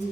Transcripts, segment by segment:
শুভ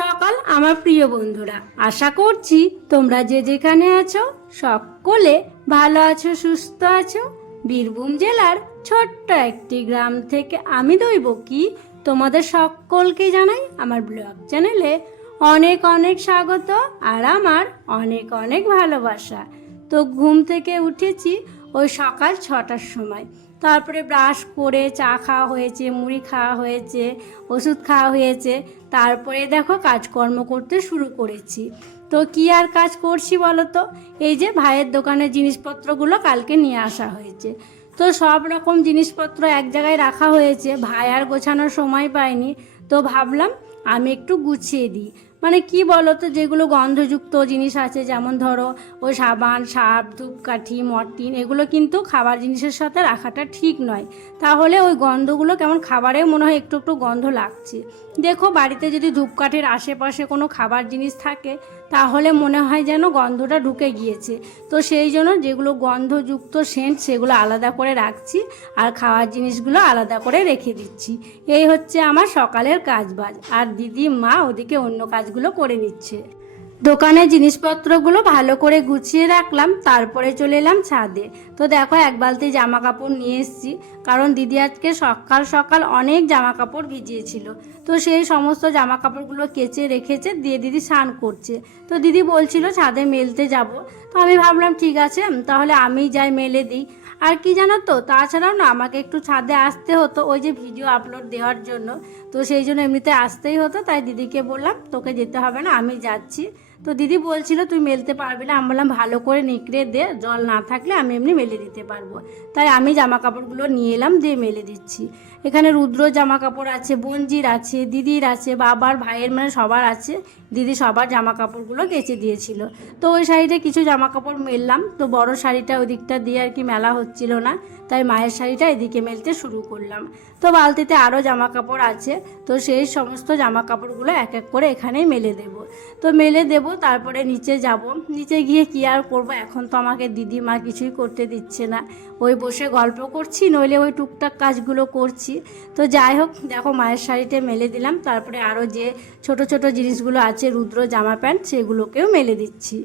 সকাল, আমার প্রিয় বন্ধুরা। আশা করছি তোমরা যে যেখানে আছো, সকলে ভালো আছো, সুস্থ আছো। বীরভূম জেলার ছোট্ট একটি গ্রাম থেকে আমি দৈব কি তোমাদের সকলকে জানাই আমার ব্লগ চ্যানেলে অনেক অনেক স্বাগত আর আমার অনেক অনেক ভালোবাসা। তো ঘুম থেকে উঠেছি ওই সকাল ছটার সময়। তারপরে ব্রাশ করে চা খাওয়া হয়েছে, মুড়ি খাওয়া হয়েছে, ওষুধ খাওয়া হয়েছে। তারপরে দেখো কাজকর্ম করতে শুরু করেছি। তো কি আর কাজ করছি বলো তো? এই যে ভাইয়ের দোকানের জিনিসপত্রগুলো কালকে নিয়ে আসা হয়েছে। তো সব রকম জিনিসপত্র এক জায়গায় রাখা হয়েছে। ভাই আর গোছানোর সময় পায়নি তো ভাবলাম আমি একটু গুছিয়ে দিই। মানে কি বলতো, যেগুলো গন্ধযুক্ত জিনিস আছে, যেমন ধরো ওই সাবান, সাপ, ধূপকাঠি, মর্টিন, এগুলো কিন্তু খাবার জিনিসের সাথে রাখাটা ঠিক নয়। তাহলে ওই গন্ধগুলো কেমন খাবারেও মনে হয় একটু একটু গন্ধ লাগছে। দেখো, বাড়িতে যদি ধূপকাঠির আশেপাশে কোনো খাবার জিনিস থাকে তাহলে মনে হয় যেন গন্ধটা ঢুকে গিয়েছে। তো সেই জন্য যেগুলো গন্ধযুক্ত সেন্ট সেগুলো আলাদা করে রাখছি আর খাওয়ার জিনিসগুলো আলাদা করে রেখে দিচ্ছি। এই হচ্ছে আমার সকালের কাজবাজ। আর দিদি মা ওদিকে অন্য কাজগুলো করে নিচ্ছে। দোকানের জিনিসপত্রগুলো ভালো করে গুছিয়ে রাখলাম, তারপরে চলে এলাম ছাদে। তো দেখো, এক বালতি জামা কাপড় নিয়ে এসেছি, কারণ দিদি আজকে সকাল সকাল অনেক জামা কাপড় ভিজিয়েছিল। তো সেই সমস্ত জামা কাপড়গুলো কেচে রেখেছে, দিয়ে দিদি স্নান করছে। তো দিদি বলছিল, ছাদে মেলতে যাব। তো আমি ভাবলাম, ঠিক আছে তাহলে আমি যাই মেলে দিই। আর কি জানো তো, তাছাড়াও না, আমাকে একটু ছাদে আসতে হতো, ওই যে ভিডিও আপলোড দেওয়ার জন্য। তো সেই জন্য এমনিতে আসতেই হতো, তাই দিদিকে বললাম, তোকে যেতে হবে না, আমি যাচ্ছি। তো দিদি বলছিল, তুই মেলতে পারবি না। আমি বললাম, ভালো করে নিকড়ে দে, জল না থাকলে আমি এমনি মেলে দিতে পারব। তাই আমি জামা কাপড়গুলো নিয়ে এলাম, দিয়ে মেলে দিচ্ছি। এখানে রুদ্র জামা কাপড় আছে বঞ্জির আছে, দিদির আছে, বাবার, ভাইয়ের মানে সবার আছে। দিদি সবার জামা কাপড়গুলো কেচে দিয়েছিল। তো ওই শাড়িতে কিছু জামা কাপড় মেললাম। তো বড় শাড়িটা ওই দিকটা দিয়ে আর কি মেলা হচ্ছিল না। তাই মায়ের শাড়িটা এদিকে মেলতে শুরু করলাম। তো বালতিতে আরও জামা কাপড় আছে, তো সেই সমস্ত জামা কাপড়গুলো এক এক করে এখানেই মেলে দেব। তো মেলে দেব, তারপরে নিচে যাব। নিচে গিয়ে কি আর করব? এখন তো আমাকে দিদিমা কিছুই করতে দিচ্ছে না। ওই বসে গল্প করছি, নইলে ওই টুকটাক কাজগুলো করছি। তো যাই হোক, দেখো মায়ের শাড়িতে মেলে দিলাম। তারপরে আরও যে ছোট ছোট জিনিসগুলো আছে, রুদ্র জামা প্যান্ট, সেগুলোকেও মেলে দিচ্ছি।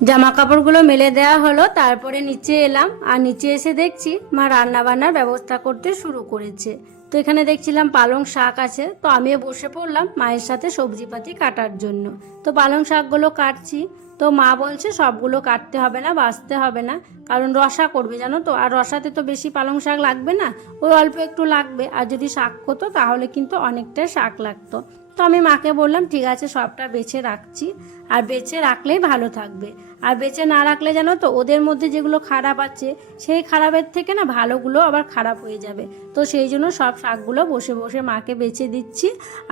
জামা কাপড়গুলো মেলে দেওয়া হলো, তারপরে নিচে এলাম। আর নিচে এসে দেখছি মা রান্না বান্নার ব্যবস্থা করতে শুরু করেছে। তো এখানে দেখছিলাম পালং শাক আছে। তো আমিও বসে পড়লাম মায়ের সাথে সবজিপাতি কাটার জন্য। তো পালং শাকগুলো কাটছি। তো মা বলছে, সবগুলো কাটতে হবে না বাছতে হবে না। কারণ রসা করবে, জানো তো? আর রসাতে তো বেশি পালং শাক লাগবে না? ওই অল্প একটু লাগবে। আর যদি শাক করতো তাহলে কিন্তু অনেকটাই শাক লাগতো। তো আমি মাকে বললাম, ঠিক আছে, সবটা বেছে রাখছি। আর বেছে রাখলেই ভালো থাকবে। আর বেছে না রাখলে জানো তো, ওদের মধ্যে যেগুলো খারাপ আছে, সেই খারাপের থেকে না ভালোগুলো আবার খারাপ হয়ে যাবে। তো সেই জন্য সব শাকগুলো বসে বসে মাকে বেছে দিচ্ছি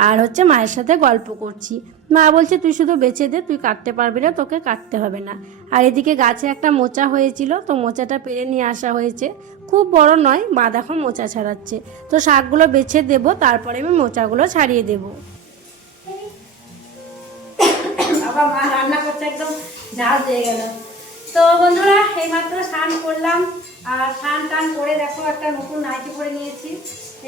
আর হচ্ছে মায়ের সাথে গল্প করছি। মা বলছে, তুই শুধু বেছে দে, তুই কাটতে পারবি না, তোকে কাটতে হবে না। আর এদিকে গাছে একটা মোচা হয়েছিল, তো মোচাটা পেরে নিয়ে আসা হয়েছে। খুব বড় নয়, মা দেখো মোচা ছাড়াচ্ছে। তো শাকগুলো বেছে দেব, তারপরে আমি মোচাগুলো ছাড়িয়ে দেবো। বাবা, মা রান্না করছে, একদম ঝাল দিয়ে গেল। তো বন্ধুরা, এইমাত্র স্নান করলাম। আর স্নান টান করে দেখো, একটা নতুন নাইটি পরে নিয়েছি।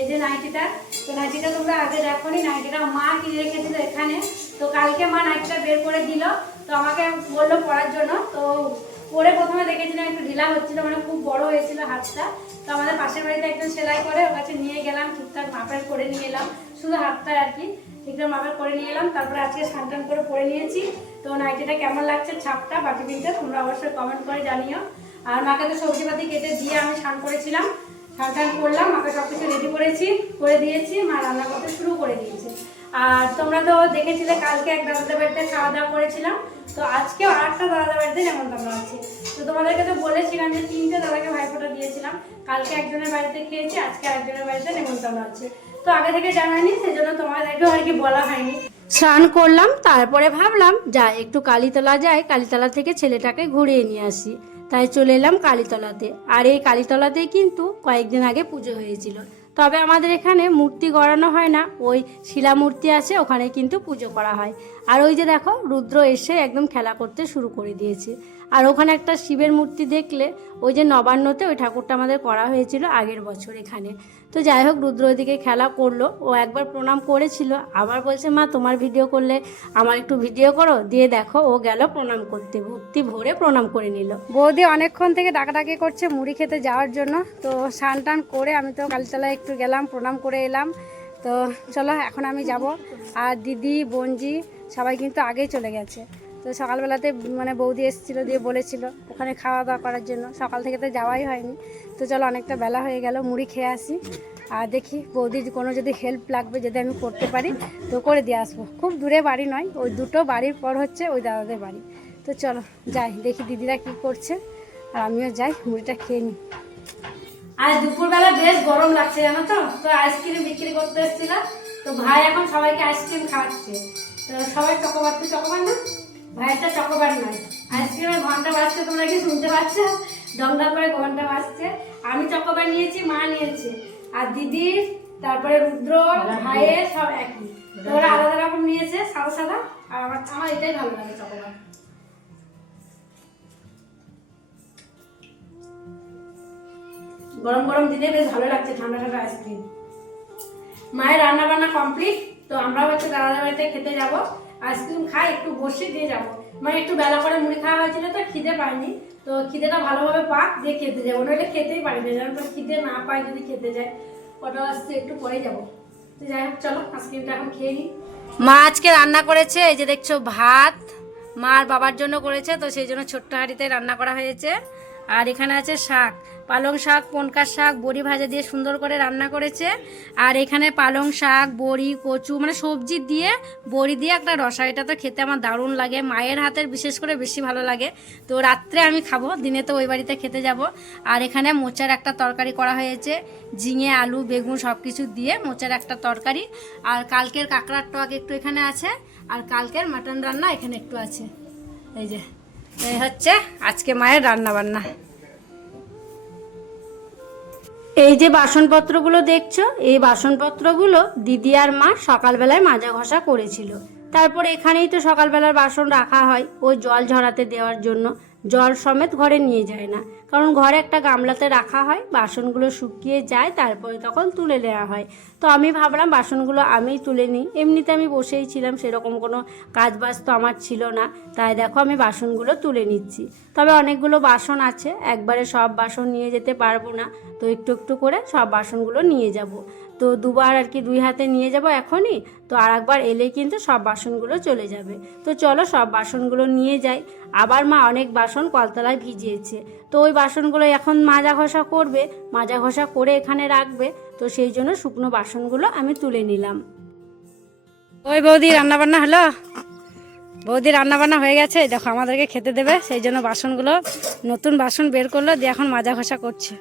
এই যে নাইটিটা, তো নাইটিটা তোমরা আগে দেখো নি নাইটিটা মা কিনে রেখেছিল এখানে। তো কালকে মা নাইটিটা বের করে দিল, তো আমাকে বলল পরার জন্য। তো পরে প্রথমে দেখেছিলাম, একটু ঢিলা হচ্ছিল মানে খুব বড় হয়েছিল হাতটা। তো আমাদের পাশের বাড়িতে একজন সেলাই করে, ওর কাছে নিয়ে গেলাম ঠিকঠাক মাপের করে নিয়ে এলাম। শুধু হাতটা আর কি। ঠিকঠাক মাপের করে নিয়ে এলাম, তারপরে আজকে স্নান করে পরে নিয়েছি। তো নাইটিটা কেমন লাগছে ছাপটা বাকি পিনটা তোমরা অবশ্যই কমেন্ট করে জানিও। আর মাকে তো সবজিপাতি কেটে দিয়ে আমি স্নান করেছিলাম। স্নান টান করলাম, মাকে সব কিছু রেডি করেছি, করে দিয়েছি, মা রান্না করতে শুরু করে দিয়েছে। আর তোমরা তো দেখেছিলে কালকে এক দাদাদের বাড়িতে খাওয়া দাওয়া করেছিলাম। তো আজকেও আরেকটা দাদাদের বাড়িতে যেমন নেমন্তন্ন আছে। তো তোমাদেরকে তো বলেছিলাম যে তিনটে দাদাকে ভাইফোঁটা দিয়েছিলাম। কালকে একজনের বাড়িতে খেয়েছি, আজকে একজনের বাড়িতে নেমন্তন্ন আছে। তো আগে থেকে জানাইনি আর কি বলা হয়নি। স্নান করলাম, তারপরে ভাবলাম, যা একটু কালীতলা যায় কালীতলা থেকে ছেলেটাকে ঘুরিয়ে নিয়ে আসি। তাই চলে এলাম কালীতলাতে। আর এই কালীতলাতেই কিন্তু কয়েকদিন আগে পুজো হয়েছিল। তবে আমাদের এখানে মূর্তি গড়ানো হয় না, ওই শিলা মূর্তি আছে, ওখানে কিন্তু পুজো করা হয়। আর ওই যে দেখো, রুদ্র এসে একদম খেলা করতে শুরু করে দিয়েছে। আর ওখানে একটা শিবের মূর্তি দেখলে ওই যে নবান্নতে ওই ঠাকুরটা আমাদের করা হয়েছিল আগের বছর এখানে। তো যাই হোক, রুদ্র ওইদিকে খেলা করল। ও একবার প্রণাম করেছিল, আবার বলছে, মা, তোমার ভিডিও করলে আমার একটু ভিডিও করো, দিয়ে দেখো। ও গেল প্রণাম করতে, ভক্তি ভরে প্রণাম করে নিল। বৌদি অনেকক্ষণ থেকে ডাকাডাকি করছে মুড়ি খেতে যাওয়ার জন্য। তো স্নান টান করে আমি তো কালীতলায় একটু গেলাম, প্রণাম করে এলাম। তো চলো, এখন আমি যাব। আর দিদি, বোনজি সবাই কিন্তু আগেই চলে গেছে। তো সকালবেলাতে মানে বৌদি এসেছিল, দিয়ে বলেছিল ওখানে খাওয়া দাওয়া করার জন্য। সকাল থেকে তো যাওয়াই হয়নি। তো চলো, অনেকটা বেলা হয়ে গেল, মুড়ি খেয়ে আসি। আর দেখি, বৌদির কোনো যদি হেল্প লাগবে, যদি আমি করতে পারি, তো করে দিয়ে আসব। খুব দূরে বাড়ি নয়, ওই দুটো বাড়ির পর হচ্ছে ওই দাদাদের বাড়ি। তো চলো, যাই, দেখি দিদিরা কি করছে। আর আমিও যাই, মুড়িটা খেয়ে নিই। আজ দুপুরবেলা বেশ গরম লাগছে, জানো তো? তো আইসক্রিম বিক্রি করতে এসেছিলাম। তো ভাই এখন সবাইকে আইসক্রিম খাওয়াচ্ছে। তো সবাই চকোবার তো না? ভাইটা চকোবার নয়। আইসক্রিমের ঘণ্টা বাজছে তোমরা কি শুনতে পাচ্ছ? ডংডা করে ঘণ্টা বাজছে। আমি চকোবার নিয়েছি মা নিয়েছে। আর দিদির তারপরে রুদ্র ভাইয়ের সব একই। ওরা আলাদা রকম নিয়েছে সাদা সাদা। আর আমার আমার এটাই ভালো লাগে চকোবার গরম গরম দিনে বেশ ভালো লাগছে ঠান্ডা ঠান্ডা আইসক্রিম মায়ের রান্না বান্না কমপ্লিট তো আমরা হচ্ছে দাদাদের বাড়িতে খেতে যাব। আইসক্রিম খাই, একটু বসে দিয়ে যাব। মানে একটু বেলা করে মুড়ি খাওয়া হয়েছিল তো, খিদে পাইনি। তো খিদেটা ভালোভাবে পাক, দিয়ে খেতে যাব। নইলে খেতেই পারি না, যেন তো খিদে না পাই যদি খেতে যায়। কটা আসছে একটু পরে যাব। তো যাই হোক, চলো, আইসক্রিমটা এখন খেয়ে নিই। মা আজকে রান্না করেছে, এই যে দেখছ ভাত মার বাবার জন্য করেছে, তো সেই জন্য ছোট্ট হাঁড়িতে রান্না করা হয়েছে। আর এখানে আছে শাক। পালং শাক, পনকার শাক, বড়ি ভাজা দিয়ে সুন্দর করে রান্না করেছে। আর এখানে পালং শাক, বড়ি, কচু মানে সবজি দিয়ে, বড়ি দিয়ে একটা রসা। এটা তো খেতে আমার দারুণ লাগে। মায়ের হাতের বিশেষ করে বেশি ভালো লাগে। তো রাত্রে আমি খাব, দিনে তো ওই বাড়িতে খেতে যাব। আর এখানে মোচার একটা তরকারি করা হয়েছে। ঝিঙে, আলু, বেগুন সব কিছু দিয়ে মোচার একটা তরকারি। আর কালকের কাঁকড়ার টক একটু এখানে আছে। আর কালকের মাটন রান্না এখানে একটু আছে। এই যে। এই হচ্ছে আজকে মায়ের রান্না বান্না এই যে বাসনপত্রগুলো দেখছ, এই বাসনপত্রগুলো দিদি আর মা সকালবেলায় মাজা ঘষা করেছিল। তারপর এখানেই তো সকালবেলার বাসন রাখা হয় ওই জল ঝরাতে দেওয়ার জন্য। জল সমেত ঘরে নিয়ে যায় না। কারণ ঘরে একটা গামলাতে রাখা হয়, বাসনগুলো শুকিয়ে যায়, তারপরে তখন তুলে নেওয়া হয়। তো আমি ভাবলাম, বাসনগুলো আমিই তুলে নিই। এমনিতে আমি বসেই ছিলাম, সেরকম কোনো কাজ বাজ তো আমার ছিল না। তাই দেখো, আমি বাসনগুলো তুলে নিচ্ছি। তবে অনেকগুলো বাসন আছে, একবারে সব বাসন নিয়ে যেতে পারব না। তো একটু একটু করে সব বাসনগুলো নিয়ে যাব। তো দুবার আর কি দুই হাতে নিয়ে যাব এখনই। তো আর একবার এলেই কিন্তু সব বাসনগুলো চলে যাবে। তো চলো, সব বাসনগুলো নিয়ে যাই। আবার মা অনেক বাসন কলতলায় ভিজিয়েছে। তো ওই বাসনগুলো এখন মাজা ঘষা করবে, মাজা ঘষা করে এখানে রাখবে। তো সেই জন্য শুকনো বাসনগুলো আমি তুলে নিলাম। ওই বৌদি, রান্নাবান্না হলো? বৌদি, রান্নাবান্না হয়ে গেছে? দেখো, আমাদেরকে খেতে দেবে। সেই জন্য বাসনগুলো, নতুন বাসন বের করল, দিয়ে এখন মাজা ঘষা করছে।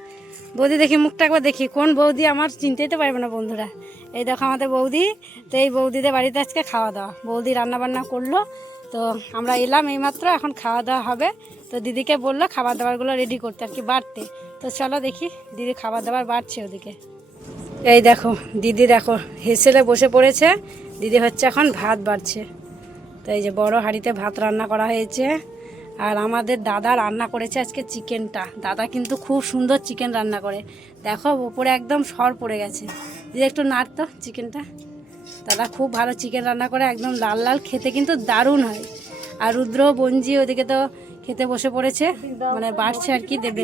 বৌদি, দেখি মুখটা একবার দেখি। কোন বৌদি আমার চিনতেই তো পারবে না বন্ধুরা। এই দেখো আমাদের বৌদি। তো এই বৌদিদের বাড়িতে আজকে খাওয়া দাওয়া। বৌদি রান্নাবান্না করল। তো আমরা এলাম এইমাত্র, এখন খাওয়া দাওয়া হবে। তো দিদিকে বলল খাবার দাবারগুলো রেডি করতে আর কি বাড়তে। তো চলো দেখি দিদি খাবার দাবার বাড়ছে ওদিকে। এই দেখো, দিদি দেখো, হেসেলে বসে পড়েছে। দিদি হচ্ছে এখন ভাত বাড়ছে। তো এই যে বড় হাঁড়িতে ভাত রান্না করা হয়েছে। আর আমাদের দাদা রান্না করেছে আজকে চিকেনটা। দাদা কিন্তু খুব সুন্দর চিকেন রান্না করে। দেখো, উপরে একদম সর পড়ে গেছে। দিদি একটু নাড়তো চিকেনটা? দাদা খুব ভালো চিকেন রান্না করে, একদম লাল লাল, খেতে কিন্তু দারুণ হয়। আর রুদ্র বঞ্জি ওদিকে তো খেতে বসে পড়েছে মানে বাড়ছে আর কি দেবে।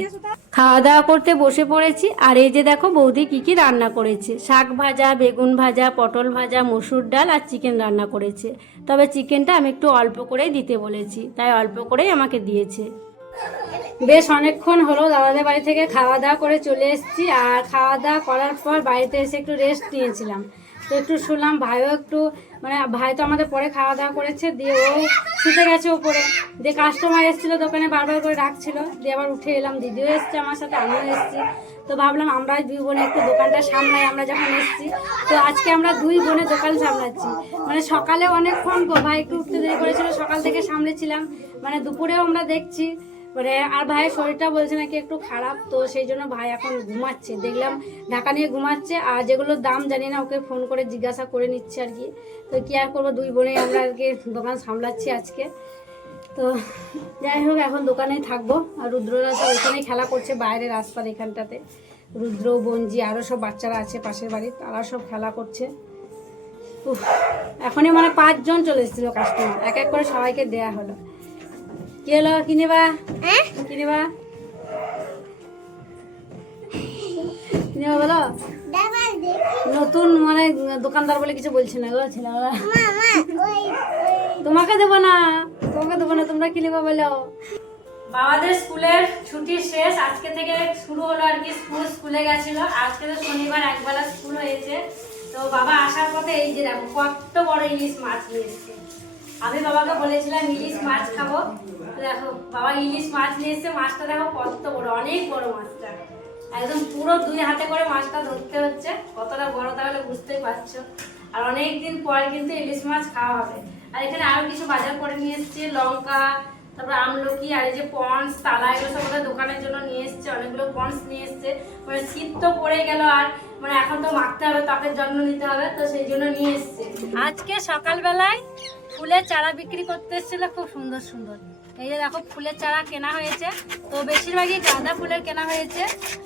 খাওয়া দাওয়া করতে বসে পড়েছি, আর এই যে দেখো বৌদি কি কি রান্না করেছে। শাক ভাজা, বেগুন ভাজা, পটল ভাজা, মসুর ডাল আর চিকেন রান্না করেছে। তবে চিকেনটা আমি একটু অল্প করেই দিতে বলেছি, তাই অল্প করেই আমাকে দিয়েছে। বেশ অনেকক্ষণ হলো দাদাদের বাড়ি থেকে খাওয়া দাওয়া করে চলে এসেছি, আর খাওয়া দাওয়া করার পর বাড়িতে এসে একটু রেস্ট নিয়েছিলাম। তো একটু শুনলাম, ভাইও একটু মানে ভাই তো আমাদের পরে খাওয়া দাওয়া করেছে, দিয়ে ও শুতে গেছে ওপরে দিয়ে কাস্টমার এসেছিল দোকানে, বারবার করে ডাকছিল। দিয়ে আবার উঠে এলাম, দিদিও এসছে আমার সাথে, আমিও এসেছি। তো ভাবলাম আমরা দুই বোনে একটু দোকানটা সামলাই, আমরা যখন এসেছি, তো আজকে আমরা দুই বোনে দোকান সামলাচ্ছি। মানে সকালে অনেকক্ষণ ভাই একটু উঠতে দেরি করেছিল, সকাল থেকে সামলেছিলাম। মানে দুপুরেও আমরা দেখছি মানে আর ভাইয়ের শরীরটা বলছে নাকি একটু খারাপ, তো সেই জন্য ভাই এখন ঘুমাচ্ছে। দেখলাম ঢাকা নিয়ে ঘুমাচ্ছে, আর যেগুলোর দাম জানি না, ওকে ফোন করে জিজ্ঞাসা করে নিচ্ছে আর কি। তো কি আর করব, দুই বোনে আমরা আর কি দোকান সামলাচ্ছি আজকে। তো যাই হোক, এখন দোকানেই থাকব। আর রুদ্ররা সব ওইখানেই খেলা করছে, বাইরের রাস্তার এখানটাতে। রুদ্র বঞ্জি আরও সব বাচ্চারা আছে পাশের বাড়ির, তারা সব খেলা করছে। এখনই মানে পাঁচজন চলে এসেছিল কাস্টমার এক এক করে সবাইকে দেয়া হলো। কি হলো কিনে বা কিনে বা কিনে বা বলো নতুন মানে দোকানদার বলে কিছু বলছে না গো ছেলেরা। তোমাকে দেবো না তোমাকে দেবো না তোমরা কি নেবে বলো। বাবাদের স্কুলের ছুটি শেষ আজকে থেকে শুরু হলো আর কি স্কুল স্কুলে গেছিল। আজকে তো শনিবার একবেলা স্কুল হয়েছে। তো বাবা আসার পথে এই যে দেখো কত বড় ইলিশ মাছ নিয়ে এসছে। আমি বাবাকে বলেছিলাম ইলিশ মাছ খাব। দেখো, বাবা ইলিশ মাছ নিয়ে এসছে, মাছটা দেখো কত বড়, অনেক বড় মাছটা। একদম পুরো দুই হাতে করে মাছটা ধরতে হচ্ছে, কতটা বড় তাহলে বুঝতেই পারছ। আর অনেক দিন পরে কিন্তু ইলিশ মাছ খাওয়া হবে। আর এখানে আরও কিছু বাজার করে নিয়ে এসছে, লঙ্কা, তারপর আমলকি, আর এই যে পন্স তালা, এগুলো সব ওদের দোকানের জন্য নিয়ে এসছে, অনেকগুলো পন্স নিয়ে এসছে। মানে শীত তো পড়ে গেল আর মানে এখন তো মাখতে হবে ত্বকের যত্ন নিতে হবে, তো সেই জন্য নিয়ে এসছে। আজকে সকালবেলায় ফুলের চারা বিক্রি করতে এসেছিল, খুব সুন্দর সুন্দর। এই যে দেখো ফুলের চারা কেনা হয়েছে। তো বেশিরভাগই গাঁদা ফুলের কেনা হয়েছে।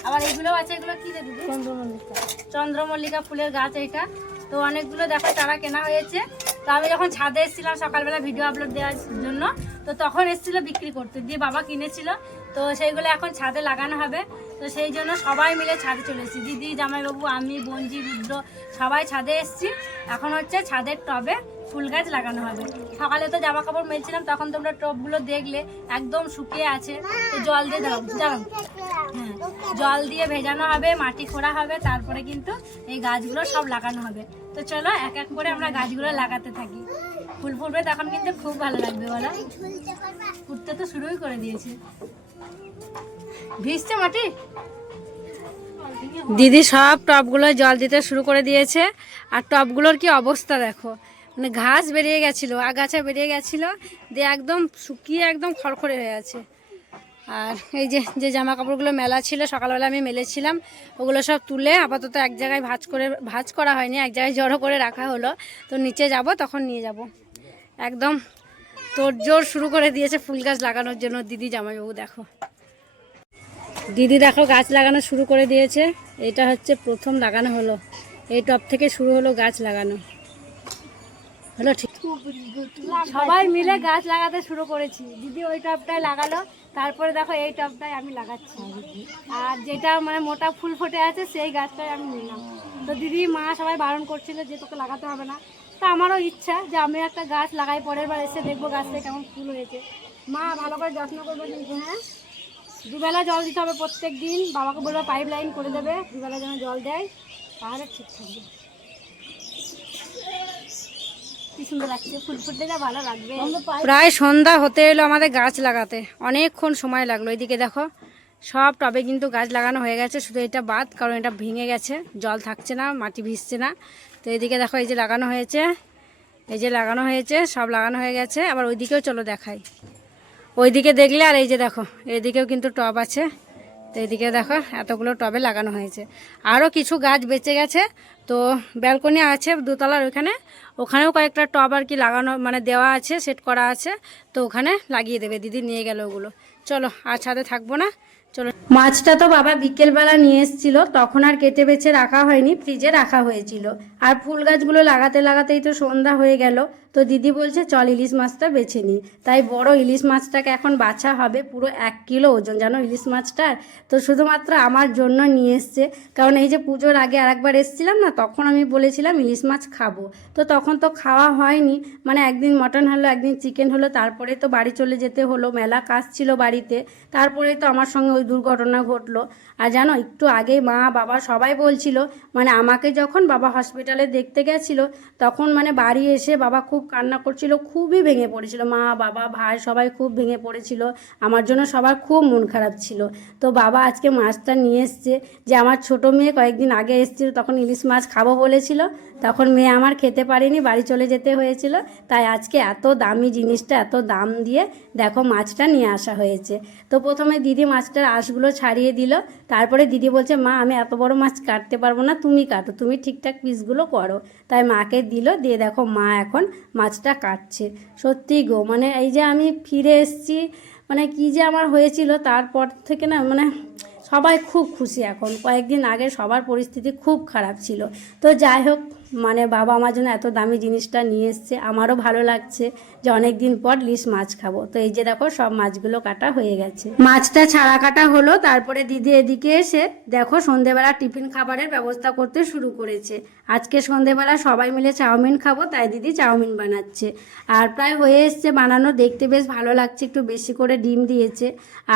আবার এগুলো আছে এগুলো কি রে চন্দ্রমল্লিকা। চন্দ্রমল্লিকা ফুলের গাছ এইটা। তো অনেকগুলো দেখো চারা কেনা হয়েছে। তো আমি যখন ছাদে এসেছিলাম সকালবেলা ভিডিও আপলোড দেওয়ার জন্য তো তখন এসেছিল বিক্রি করতে। দিয়ে বাবা কিনেছিল। তো সেইগুলো এখন ছাদে লাগানো হবে। তো সেই জন্য সবাই মিলে ছাদে চলে এসেছি। দিদি জামাইবাবু আমি বঞ্জি রুদ্র সবাই ছাদে এসেছি। এখন হচ্ছে ছাদের টবে ফুল গাছ লাগানো হবে। সকালে তো জামা কাপড় মেলছিলাম, তখন তোমরা টবগুলো দেখলে একদম শুকিয়ে আছে। জল দিয়ে দাও দাও। হ্যাঁ জল দিয়ে ভেজানো হবে, মাটি খোঁড়া হবে, তারপরে কিন্তু এই গাছগুলো সব লাগানো হবে। তো চলো, এক এক করে আমরা গাছগুলো লাগাতে থাকি। ফুল ফুলবে তখন কিন্তু খুব ভালো লাগবে, বলো। ফুটতে তো শুরুই করে দিয়েছে। ভিজছে মাটি? দিদি সব টবগুলো জল দিতে শুরু করে দিয়েছে। আর টবগুলোর কি অবস্থা দেখো। মানে ঘাস বেরিয়ে গেছিল, আগাছা বেরিয়ে গেছিল, দিয়ে একদম শুকিয়ে একদম খড়খড়ে হয়ে আছে। আর এই যে যে জামা কাপড়গুলো মেলা ছিল, সকালবেলা আমি মেলেছিলাম, ওগুলো সব তুলে আপাতত এক জায়গায় ভাঁজ করে, ভাঁজ করা হয়নি, এক জায়গায় জড়ো করে রাখা হলো। তো নিচে যাব, তখন নিয়ে যাব। একদম তোড়জোড় শুরু করে দিয়েছে ফুল গাছ লাগানোর জন্য, দিদি জামাইবাবু দেখো। দিদি দেখো গাছ লাগানো শুরু করে দিয়েছে, এটা হচ্ছে প্রথম লাগানো হলো। এই টব থেকে শুরু হলো গাছ লাগানো। হলো ঠিক। সবাই মিলে গাছ লাগাতে শুরু করেছি। দিদি ওই টবটায় লাগালো, তারপরে দেখো এই টবটায় আমি লাগাচ্ছি। আর যেটা মানে মোটা ফুল ফুটে আছে, সেই গাছটাই আমি নিলাম। তো দিদি, মা সবাই বারণ করছিল যে তোকে লাগাতে হবে না। তো আমারও ইচ্ছা যে আমি একটা গাছ লাগাই, পরের বার এসে দেখব গাছটা কেমন ফুল হয়েছে। মা ভালো করে যত্ন করব কিন্তু হ্যাঁ? দুবেলা জল দিতে হবে প্রত্যেক দিন। বাবাকে বলব পাইপ লাইন করে দেবে, দুবেলা যেন জল দেয়। তাহলে ঠিক থাকবে কি সুন্দর লাগছে ফুল ফুটতে যা ভালো লাগবে প্রায় সন্ধ্যা হতে এলো আমাদের গাছ লাগাতে। অনেকক্ষণ সময় লাগল। এদিকে দেখো, সব টবে কিন্তু গাছ লাগানো হয়ে গেছে। শুধু এটা বাদ, কারণ এটা ভেঙে গেছে। জল থাকছে না, মাটি ভিজছে না। তো এদিকে দেখো, এই যে লাগানো হয়েছে। এই যে লাগানো হয়েছে, সব লাগানো হয়ে গেছে। আবার ওইদিকেও চলো দেখাই। ওইদিকে দেখলে আর এই যে দেখো এইদিকেও কিন্তু টব আছে। তো এইদিকে দেখো এতগুলো টবে লাগানো হয়েছে। আরও কিছু গাছ বেঁচে গেছে, তো ব্যালকনি আছে দোতলার ওখানে ওখানেও কয়েকটা টব আর কি লাগানো মানে দেওয়া আছে, সেট করা আছে। তো ওখানে লাগিয়ে দেবে, দিদি নিয়ে গেল ওগুলো। চলো, আর ছাদে থাকব না। চলো। মাছটা তো বাবা বিকেলবেলা নিয়ে এসেছিল, তখন আর কেটে বেছে রাখা হয়নি, ফ্রিজে রাখা হয়েছিল। আর ফুল গাছগুলো লাগাতে লাগাতেই তো সন্ধ্যা হয়ে গেল। তো দিদি বলছে, চল ইলিশ মাছটা বেছে নিই তাই বড় ইলিশ মাছটাকে এখন বাছা হবে পুরো এক কিলো ওজন, জানো ইলিশ মাছটার? তো শুধুমাত্র আমার জন্য নিয়ে এসছে। কারণ এই যে পুজোর আগে আরেকবার এসেছিলাম না, তখন আমি বলেছিলাম ইলিশ মাছ খাব। তো তখন তো খাওয়া হয়নি। মানে একদিন মটন হলো, একদিন চিকেন হলো, তারপরে তো বাড়ি চলে যেতে হলো, মেলা কাজ ছিল বাড়িতে। তারপরে তো আমার সঙ্গে ওই দুর্ঘটনা ঘটলো। আর জানো, একটু আগে মা, বাবা সবাই বলছিল মানে আমাকে যখন বাবা হসপিটালে দেখতে গেছিল, তখন মানে বাড়ি এসে বাবা খুব খুব কান্না করছিল, খুবই ভেঙে পড়েছিল। মা, বাবা, ভাই সবাই খুব ভেঙে পড়েছিল। আমার জন্য সবার খুব মন খারাপ ছিল। তো বাবা আজকে মাছটা নিয়ে এসছে যে আমার ছোট মেয়ে কয়েকদিন আগে এসেছিল, তখন ইলিশ মাছ খাব বলেছিল। তখন মেয়ে আমার খেতে পারেনি, বাড়ি চলে যেতে হয়েছিল। তাই আজকে এত দামি জিনিসটা, এত দাম দিয়ে দেখো মাছটা নিয়ে আসা হয়েছে। তো প্রথমে দিদি মাছটার আঁশগুলো ছাড়িয়ে দিল। তারপরে দিদি বলছে, মা, আমি এত বড় মাছ কাটতে পারব না, তুমি কাটো, তুমি ঠিকঠাক পিসগুলো করো। তাই মাকে দিল, দিয়ে দেখো মা এখন মাছটা কাটছে। সত্যি গো মানে এই যে আমি ফিরে এসেছি মানে কি যে আমার হয়েছিল তারপর থেকে না মানে সবাই খুব খুশি এখন। কয়েকদিন আগে সবার পরিস্থিতি খুব খারাপ ছিল। তো যাই হোক মানে বাবা আমার জন্য এত দামি জিনিসটা নিয়ে এসছে, আমারও ভালো লাগছে যে অনেক দিন পর লিস মাছ খাব। তো এই যে দেখো সব মাছগুলো কাটা হয়ে গেছে। মাছটা ছাড়া কাটা হলো, তারপরে দিদি এদিকে এসে দেখো সন্ধেবেলা টিফিন খাবারের ব্যবস্থা করতে শুরু করেছে। আজকে সন্ধেবেলা সবাই মিলে চাউমিন খাব, তাই দিদি চাউমিন বানাচ্ছে। আর প্রায় হয়ে এসছে বানানো, দেখতে বেশ ভালো লাগছে, একটু বেশি করে ডিম দিয়েছে।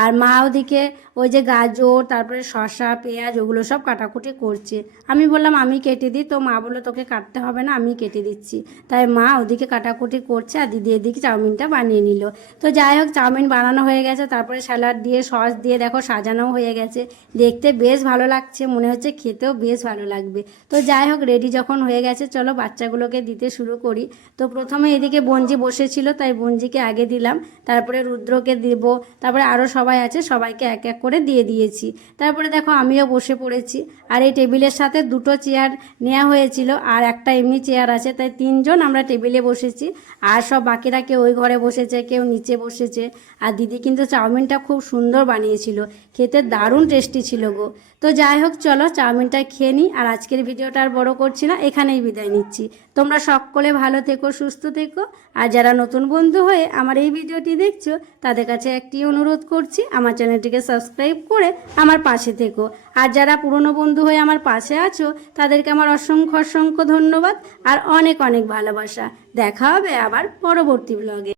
আর মা ওদিকে ওই যে গাজর, তারপরে শসা, পেঁয়াজ, ওগুলো সব কাটাকুটি করছে। আমি বললাম, আমি কেটে দিই। তো মা বলল, তোকে কাটতে হবে না, আমি কেটে দিচ্ছি। তাই মা ওদিকে কাটাকুটি করছে আর দিদি এদিকে চাউমিনটা বানিয়ে নিল। তো যাই হোক, চাউমিন বানানো হয়ে গেছে, তারপরে স্যালাড দিয়ে, সস দিয়ে দেখো সাজানোও হয়ে গেছে। দেখতে বেশ ভালো লাগছে, মনে হচ্ছে খেতেও বেশ ভালো লাগবে। তো যাই হোক রেডি যখন হয়ে গেছে, চলো বাচ্চাগুলোকে দিতে শুরু করি। তো প্রথমে এদিকে বঞ্জি বসেছিল, তাই বঞ্জিকে আগে দিলাম। তারপরে রুদ্রকে দেব, তারপরে আরও সবাই আছে, সবাইকে এক এক করে দিয়ে দিয়েছি। তারপরে দেখো আমিও বসে পড়েছি। আর এই টেবিলের সাথে দুটো চেয়ার নেওয়া হয়েছিল আর একটা এমনি চেয়ার আছে, তাই তিনজন আমরা টেবিলে বসেছি। আর সব বাকিরা কেউ ওই ঘরে বসেছে, কেউ নিচে বসেছে। আর দিদি কিন্তু চাউমিনটা খুব সুন্দর বানিয়েছিল। খেতে দারুণ টেস্টি ছিল গো। তো যাই হোক, চলো চাউমিনটা খেয়ে নিই। আর আজকের ভিডিওটা আর বড় করছি না, এখানেই বিদায় নিচ্ছি। তোমরা সকলে ভালো থেকো, সুস্থ থেকো। আর যারা নতুন বন্ধু হয়ে আমার এই ভিডিওটি দেখছ, তাদের কাছে একটি অনুরোধ করছি, আমার চ্যানেলটিকে সাবস্ক্রাইব করে আমার পাশে থেকো। আর যারা পুরনো বন্ধু হয়ে আমার পাশে আছো, তাদেরকে আমার অসংখ্য অসংখ্য ধন্যবাদ। আর অনেক অনেক ভালোবাসা। দেখা হবে আবার পরবর্তী ব্লগে